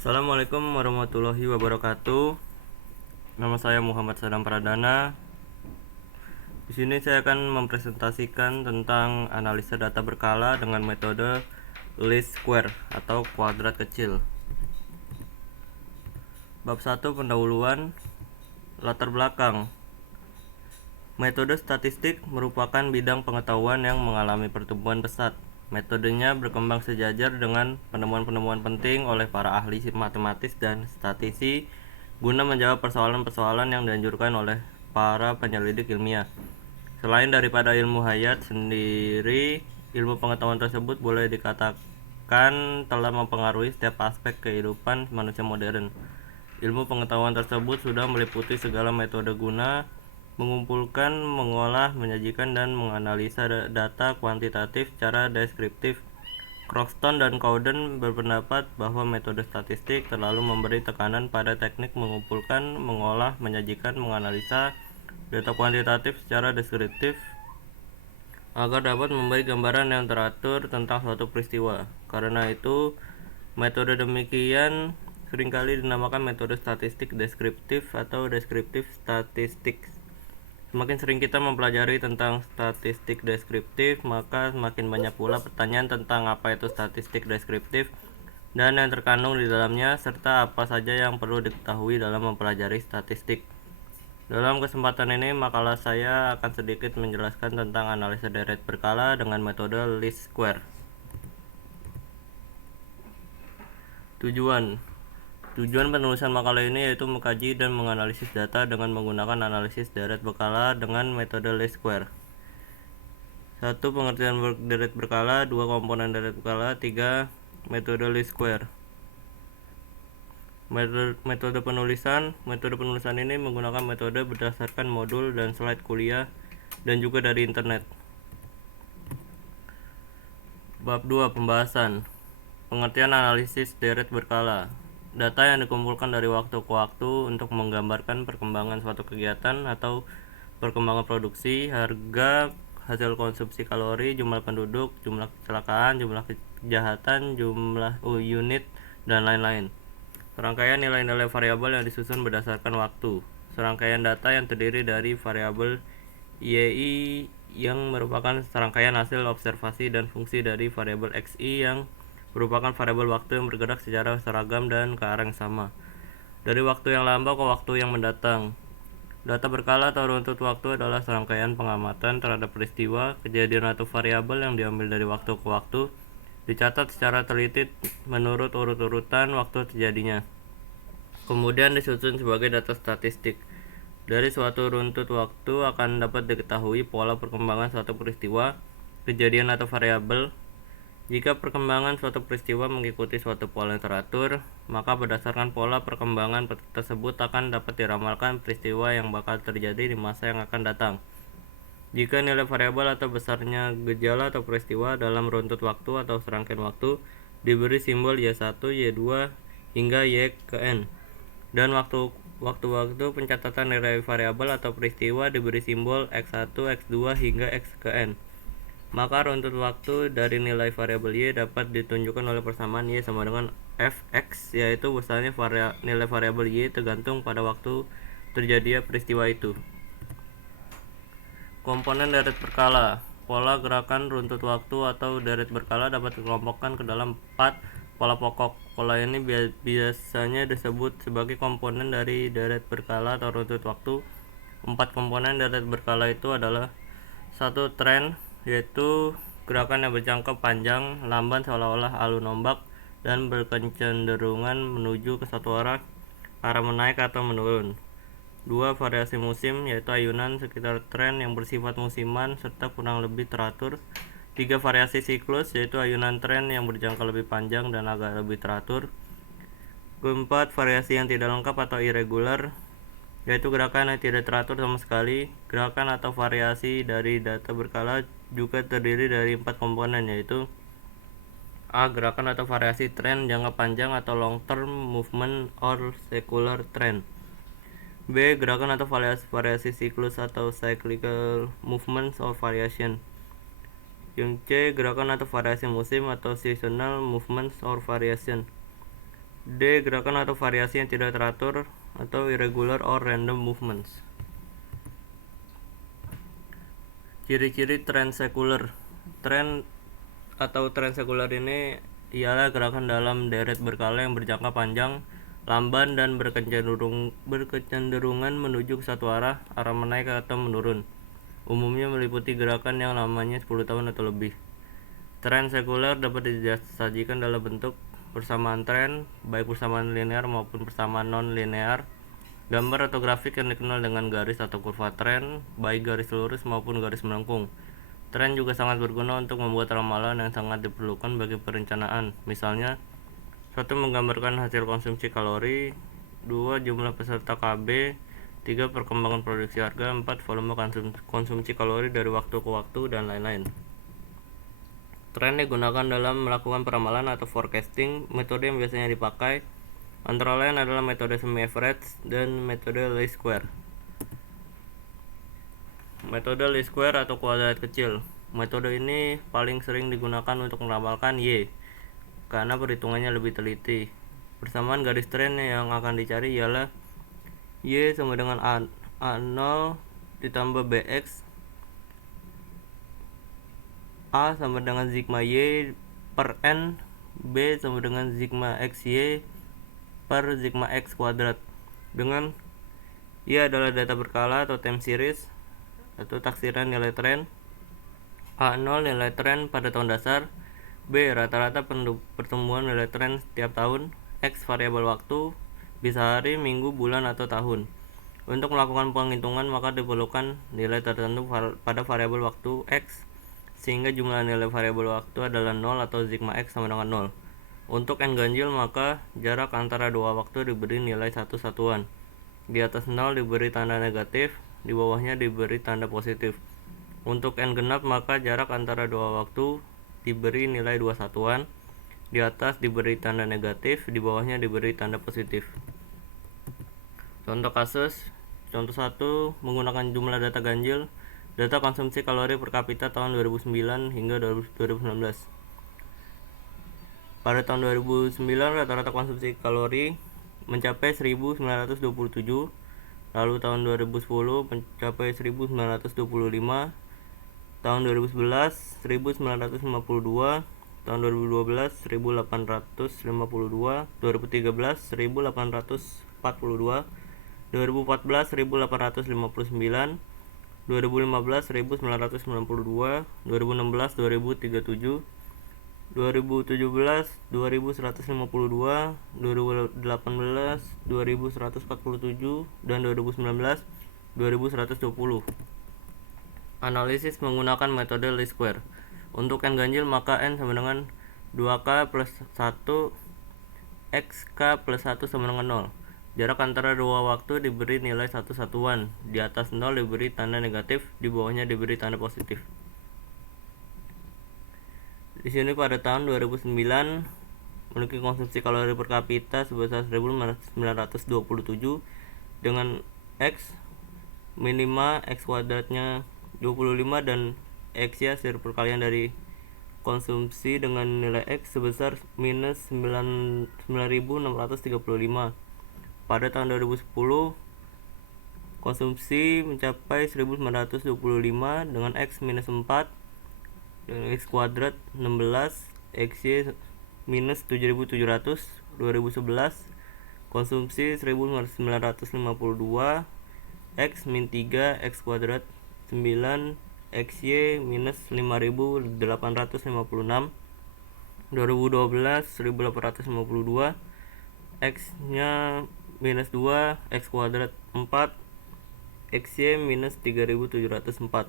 Assalamualaikum warahmatullahi wabarakatuh. Nama saya Muhammad Sadam Pradana. Di sini saya akan mempresentasikan tentang analisa data berkala dengan metode least square atau kuadrat kecil. Bab 1 pendahuluan. Latar belakang. Metode statistik merupakan bidang pengetahuan yang mengalami pertumbuhan pesat. Metodenya berkembang sejajar dengan penemuan-penemuan penting oleh para ahli matematis dan statisi guna menjawab persoalan-persoalan yang dianjurkan oleh para penyelidik ilmiah. Selain daripada ilmu hayat sendiri, ilmu pengetahuan tersebut boleh dikatakan telah mempengaruhi setiap aspek kehidupan manusia modern. Ilmu pengetahuan tersebut sudah meliputi segala metode guna mengumpulkan, mengolah, menyajikan, dan menganalisa data kuantitatif secara deskriptif. Croxton dan Cowden berpendapat bahwa metode statistik terlalu memberi tekanan pada teknik mengumpulkan, mengolah, menyajikan, menganalisa data kuantitatif secara deskriptif agar dapat memberi gambaran yang teratur tentang suatu peristiwa. Karena itu, metode demikian seringkali dinamakan metode statistik deskriptif atau deskriptif statistik. Semakin sering kita mempelajari tentang statistik deskriptif, maka semakin banyak pula pertanyaan tentang apa itu statistik deskriptif dan yang terkandung di dalamnya, serta apa saja yang perlu diketahui dalam mempelajari statistik. Dalam kesempatan ini, makalah saya akan sedikit menjelaskan tentang analisa deret berkala dengan metode least square. Tujuan penulisan makalah ini yaitu mengkaji dan menganalisis data dengan menggunakan analisis deret berkala dengan metode least square. 1. Pengertian deret berkala. 2. Komponen deret berkala. 3. Metode least square. Metode penulisan ini menggunakan metode berdasarkan modul dan slide kuliah dan juga dari internet. Bab 2 pembahasan. Pengertian analisis deret berkala. Data yang dikumpulkan dari waktu ke waktu untuk menggambarkan perkembangan suatu kegiatan atau perkembangan produksi, harga, hasil konsumsi kalori, jumlah penduduk, jumlah kecelakaan, jumlah kejahatan, jumlah unit, dan lain-lain. Serangkaian nilai-nilai variabel yang disusun berdasarkan waktu. Serangkaian data yang terdiri dari variabel YI yang merupakan serangkaian hasil observasi dan fungsi dari variabel XI yang merupakan variabel waktu yang bergerak secara seragam dan ke arah yang sama dari waktu yang lampau ke waktu yang mendatang. Data berkala atau runtut waktu adalah serangkaian pengamatan terhadap peristiwa, kejadian atau variabel yang diambil dari waktu ke waktu, dicatat secara teliti menurut urut-urutan waktu terjadinya, kemudian disusun sebagai data statistik. Dari suatu runtut waktu akan dapat diketahui pola perkembangan suatu peristiwa, kejadian atau variabel. Jika perkembangan suatu peristiwa mengikuti suatu pola yang teratur, maka berdasarkan pola perkembangan tersebut akan dapat diramalkan peristiwa yang bakal terjadi di masa yang akan datang. Jika nilai variabel atau besarnya gejala atau peristiwa dalam runtut waktu atau serangkaian waktu diberi simbol Y1, Y2 hingga Y ke N, dan waktu-waktu pencatatan nilai variabel atau peristiwa diberi simbol X1, X2 hingga X ke N, maka runtut waktu dari nilai variabel Y dapat ditunjukkan oleh persamaan Y sama dengan Fx, yaitu besarnya nilai variabel Y tergantung pada waktu terjadinya peristiwa itu. Komponen deret berkala. Pola gerakan runtut waktu atau deret berkala dapat dikelompokkan ke dalam 4 pola pokok. Pola ini biasanya disebut sebagai komponen dari deret berkala atau runtut waktu. 4 komponen deret berkala itu adalah: 1. Tren, yaitu gerakan yang berjangka panjang, lamban seolah-olah alun ombak, dan berkecenderungan menuju ke satu arah menaik atau menurun. 2. Variasi musim, yaitu ayunan sekitar tren yang bersifat musiman serta kurang lebih teratur. 3. Variasi siklus, yaitu ayunan tren yang berjangka lebih panjang dan agak lebih teratur. 4. Variasi yang tidak lengkap atau irregular, yaitu gerakan yang tidak teratur sama sekali. Gerakan atau variasi dari data berkala juga terdiri dari 4 komponen, yaitu: A. Gerakan atau variasi tren jangka panjang atau long term movement or secular trend. B. Gerakan atau variasi siklus atau cyclical movements or variation. Yang C. Gerakan atau variasi musim atau seasonal movements or variation. D. Gerakan atau variasi yang tidak teratur atau irregular or random movements. Ciri-ciri tren sekuler. Tren atau tren sekuler ini ialah gerakan dalam deret berkala yang berjangka panjang, lamban, dan berkecenderungan menuju ke satu arah menaik atau menurun. Umumnya meliputi gerakan yang lamanya 10 tahun atau lebih. Tren sekuler dapat disajikan dalam bentuk persamaan tren, baik persamaan linear maupun persamaan non-linear. Gambar atau grafik yang dikenal dengan garis atau kurva tren, baik garis lurus maupun garis melengkung. Tren juga sangat berguna untuk membuat ramalan yang sangat diperlukan bagi perencanaan. Misalnya, 1. Menggambarkan hasil konsumsi kalori, 2. Jumlah peserta KB, 3. Perkembangan produksi harga, 4. Volume konsumsi kalori dari waktu ke waktu, dan lain-lain. Tren digunakan dalam melakukan peramalan atau forecasting. Metode yang biasanya dipakai antara lain adalah metode semi-average dan metode least square. Metode least square atau kuadrat kecil. Metode ini paling sering digunakan untuk meramalkan Y karena perhitungannya lebih teliti. Persamaan garis tren yang akan dicari ialah Y sama dengan A0 ditambah BX, A sama dengan sigma Y per N, B sama dengan sigma XY per sigma X kuadrat, dengan Y adalah data berkala atau time series atau taksiran nilai tren, A0 nilai tren pada tahun dasar, B rata-rata pertumbuhan nilai tren setiap tahun, X variabel waktu, bisa hari, minggu, bulan, atau tahun. Untuk melakukan penghitungan maka diperlukan nilai tertentu pada variabel waktu X, sehingga jumlah nilai variabel waktu adalah 0 atau sigma X sama dengan 0. Untuk N ganjil maka jarak antara dua waktu diberi nilai satu satuan. Di atas 0 diberi tanda negatif, di bawahnya diberi tanda positif. Untuk N genap maka jarak antara dua waktu diberi nilai 2 satuan. Di atas diberi tanda negatif, di bawahnya diberi tanda positif. Contoh kasus. Contoh 1, menggunakan jumlah data ganjil. Data konsumsi kalori per kapita tahun 2009 hingga 2019. Pada tahun 2009 rata-rata konsumsi kalori mencapai 1927, lalu tahun 2010 mencapai 1925, tahun 2011 1952, tahun 2012 1852, 2013 1842, 2014 1859, 2015 1992, 2016 2037, 2017 2152, 2018 2147, dan 2019 2120. Analisis menggunakan metode least square. Untuk N ganjil maka N sama dengan 2K plus 1 XK plus 1 sama dengan 0. Jarak antara dua waktu diberi nilai satu satuan. Di atas 0 diberi tanda negatif, di bawahnya diberi tanda positif. Di sini pada tahun 2009 memiliki konsumsi kalori per kapita sebesar 1927 dengan X minima X kuadratnya 25 dan X ya hasil perkalian dari konsumsi dengan nilai X sebesar minus 9.635. Pada tahun 2010 konsumsi mencapai 1925 dengan X minus 4 dan X kuadrat 16, XY minus 7.700. 2011 konsumsi 1952, X min 3, X kuadrat 9, XY minus 5.856. 2012 1852, X nya minus 2, X kuadrat 4, XY minus 3.704.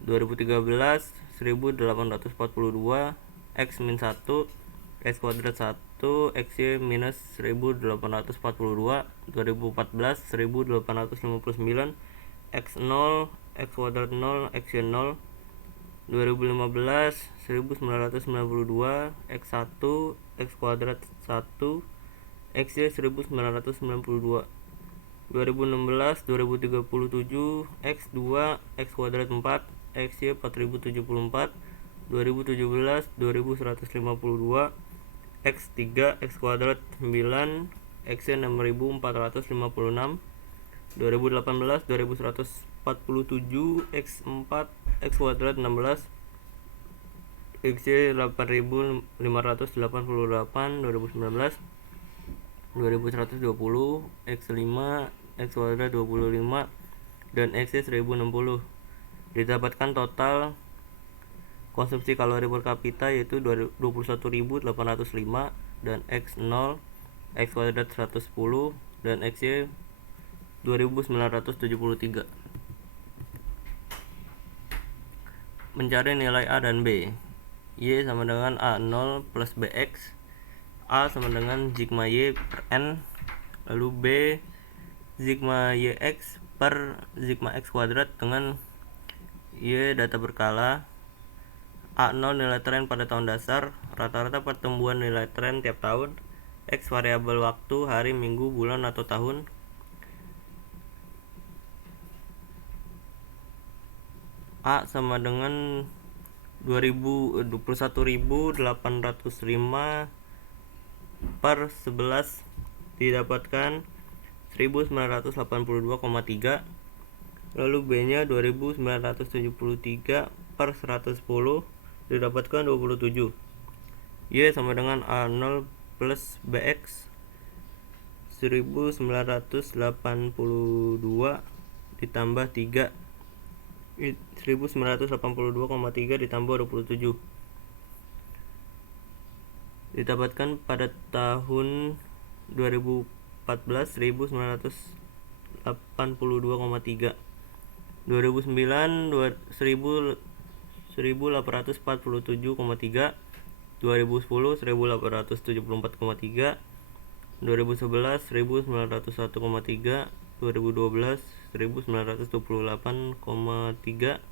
2013 1842, X min 1, X kuadrat 1, XY minus 1842. 2014 1859, X0, X kuadrat 0, XY 0. 2015 1992, X1, X kuadrat 1, XY 1992. 2016 2037, X2, X kuadrat 4, XY 4074. 2017 2152, X 3 X kuadrat 9 X 6456 2018 2147 X 4 X kuadrat 16 X 8588 2019 2120 X 5 X kuadrat 25 dan X 1060. Didapatkan total konsumsi kalori per kapita yaitu 21.805 dan X0 X kuadrat 110 dan XY 2973. Mencari nilai A dan B. Y sama dengan A0 plus BX. A sama dengan sigma Y per N, lalu B sigma YX per sigma X kuadrat dengan Y data berkala. A0 nilai tren pada tahun dasar, rata-rata pertumbuhan nilai tren tiap tahun. X variabel waktu, hari, minggu, bulan, atau tahun. A sama dengan 21.805 per 11 didapatkan 1982,3. Lalu B nya 2973 per 110 didapatkan 27. Y sama dengan A0 plus BX 1982 ditambah 3, 1982,3 ditambah 27 didapatkan pada tahun 2014 1982,3, 2009 1847,3, 2010 1874,3, 2011 1901,3, 2012 1928,3,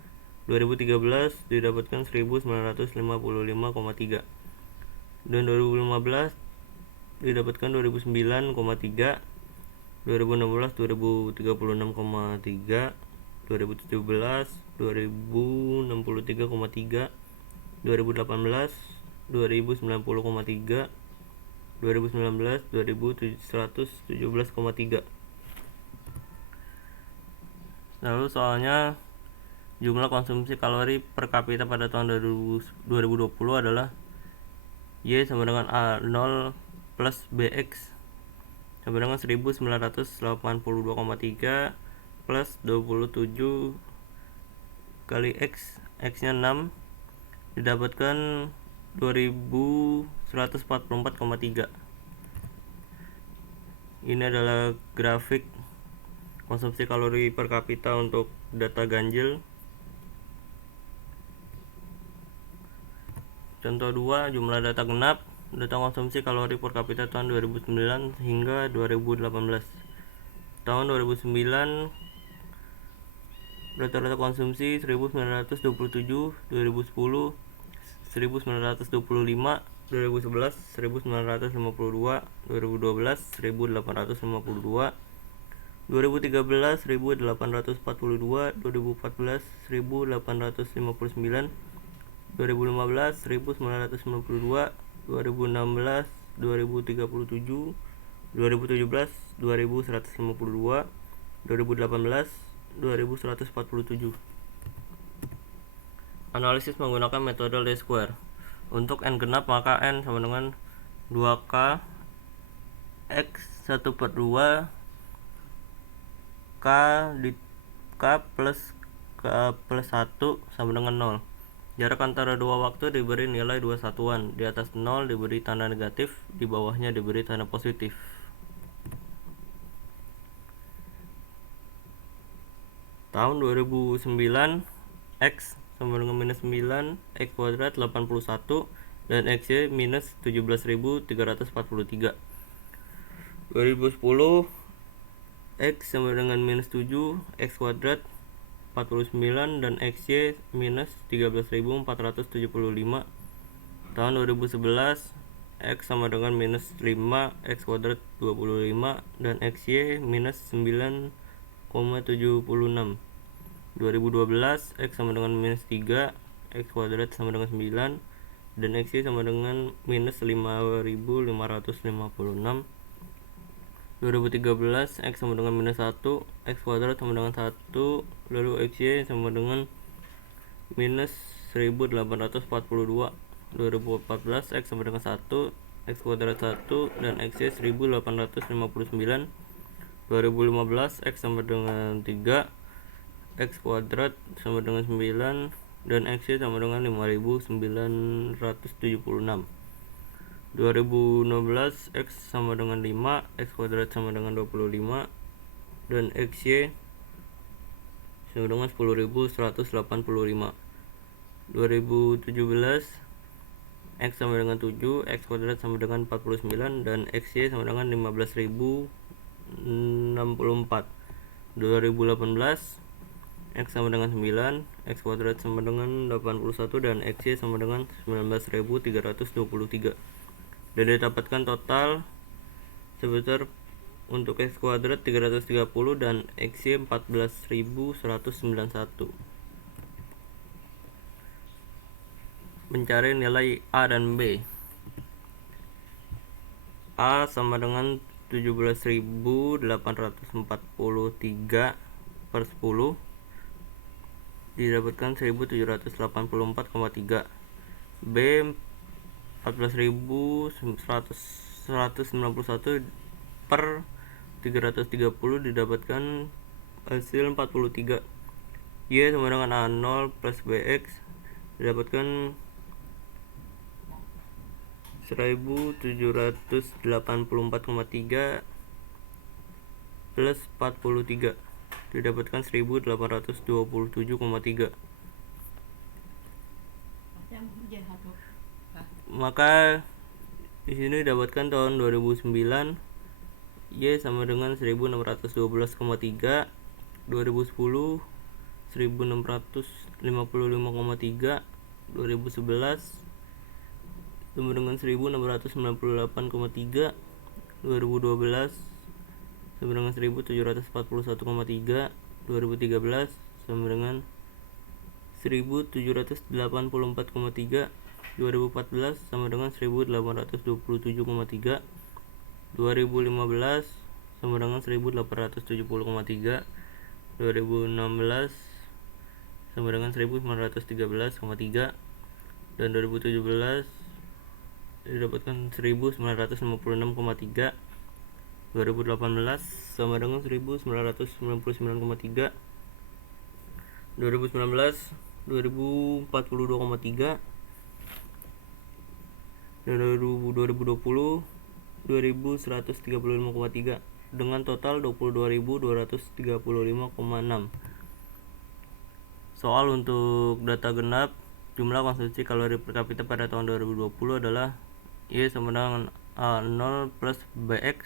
2013 didapatkan 1955,3, dan 2015 didapatkan 2009,3, 2016 2036,3, 2017 2063,3, 2018 2090,3, 2019 2117,3. Lalu soalnya jumlah konsumsi kalori per kapita pada tahun 2020 adalah Y sama dengan A0 plus BX sama dengan 1982,3 plus 27 kali X, X nya 6 didapatkan 2144,3. Ini adalah grafik konsumsi kalori per kapita untuk data ganjil. Contoh 2, jumlah data genap. Data konsumsi kalori per kapita tahun 2009 hingga 2018. Tahun 2009 rata-rata konsumsi 1927, 2010 1925, 2011 1952, 2012 1852, 2013 1842, 2014 1859, 2015 1992, 2016 2037, 2017 2152, 2018 2147. Analisis menggunakan metode least square. Untuk n genap maka n sama dengan 2k x 1/2 k di k plus k plus 1 sama dengan 0. Jarak antara dua waktu diberi nilai 2 satuan. Di atas 0 diberi tanda negatif, di bawahnya diberi tanda positif. Tahun 2009 X sama dengan minus 9, X kuadrat 81, dan XY minus 17.343. 2010 X sama dengan minus 7, X kuadrat 49, dan XY minus 13.475. Tahun 2011 X sama dengan minus 5, X kuadrat 25, dan XY minus 9,76. 2012 X sama dengan minus 3, X kuadrat sama dengan 9, dan X sama dengan minus 5.556. 2013 X sama dengan minus 1, X kuadrat sama dengan 1, lalu XY sama dengan minus 1842. 2014 X sama dengan 1, X kuadrat 1, dan XY 1859. 2015 X sama dengan 3, X kuadrat sama dengan 9, dan XY sama dengan 5976. 2016 X sama dengan 5, X kuadrat sama dengan 25, dan XY sama dengan 10.185. 2017 X sama dengan 7, X kuadrat sama dengan 49, dan XY sama dengan 15.064. 2018 X sama dengan 9, X kuadrat sama dengan 81, dan XY sama dengan 19.323. Dan didapatkan total sebesar untuk X kuadrat 330 dan XY 14.191. Mencari nilai A dan B. A sama dengan 17.843 per 10 didapatkan 1784,3. B 14.191 per 330 didapatkan hasil 43. Y sama dengan A0 plus BX didapatkan 1784,3 plus 43 didapatkan 1827,3. Maka di sini didapatkan tahun 2009 Y sama dengan 1612,3, 2010 1655,3, 2011 sama dengan 1698,3, 2012 sama dengan 1741,3, 2013 sama dengan 1784,3, 2014 sama dengan 1827,3, 2015 sama dengan 1870,3, 2016 sama dengan 1913,3, dan 2017 didapatkan 1956,3, 2018 sama dengan 1999,3, 2019 2042,3, dan 2020 2135,3 dengan total 22.235,6. Soal untuk data genap, jumlah konsumsi kalori per kapita pada tahun 2020 adalah Y sama dengan A0 plus BX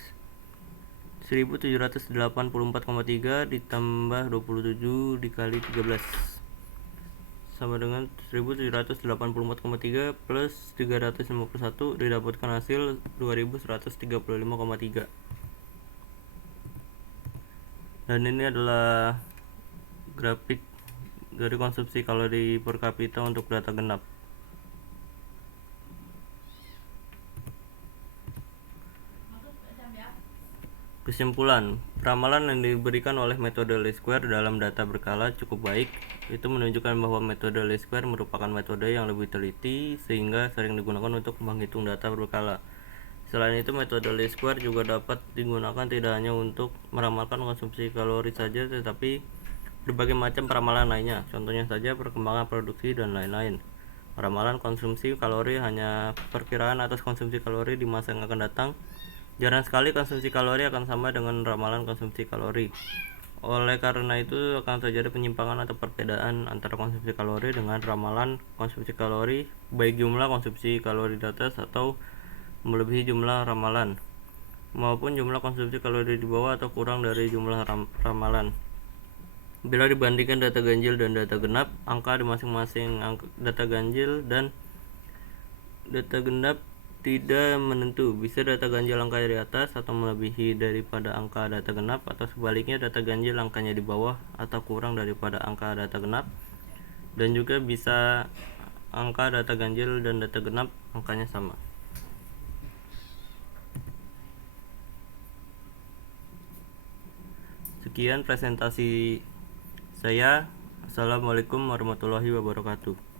1784,3 ditambah 27 dikali 13 sama dengan 1784,3 plus 351 didapatkan hasil 2135,3. Dan ini adalah grafik dari konsumsi kalori per kapita untuk data genap. Kesimpulan, peramalan yang diberikan oleh metode least square dalam data berkala cukup baik. Itu menunjukkan bahwa metode least square merupakan metode yang lebih teliti sehingga sering digunakan untuk menghitung data berkala. Selain itu, metode least square juga dapat digunakan tidak hanya untuk meramalkan konsumsi kalori saja, tetapi berbagai macam peramalan lainnya. Contohnya saja perkembangan produksi dan lain-lain. Ramalan konsumsi kalori hanya perkiraan atas konsumsi kalori di masa yang akan datang. Jarang sekali konsumsi kalori akan sama dengan ramalan konsumsi kalori. Oleh karena itu akan terjadi penyimpangan atau perbedaan antara konsumsi kalori dengan ramalan konsumsi kalori, baik jumlah konsumsi kalori di atas atau melebihi jumlah ramalan, maupun jumlah konsumsi kalori di bawah atau kurang dari jumlah ramalan. Bila dibandingkan data ganjil dan data genap, angka di masing-masing data ganjil dan data genap tidak menentu. Bisa data ganjil angka di atas atau melebihi daripada angka data genap, atau sebaliknya data ganjil angkanya di bawah atau kurang daripada angka data genap. Dan juga bisa angka data ganjil dan data genap angkanya sama. Sekian presentasi saya. Assalamualaikum warahmatullahi wabarakatuh.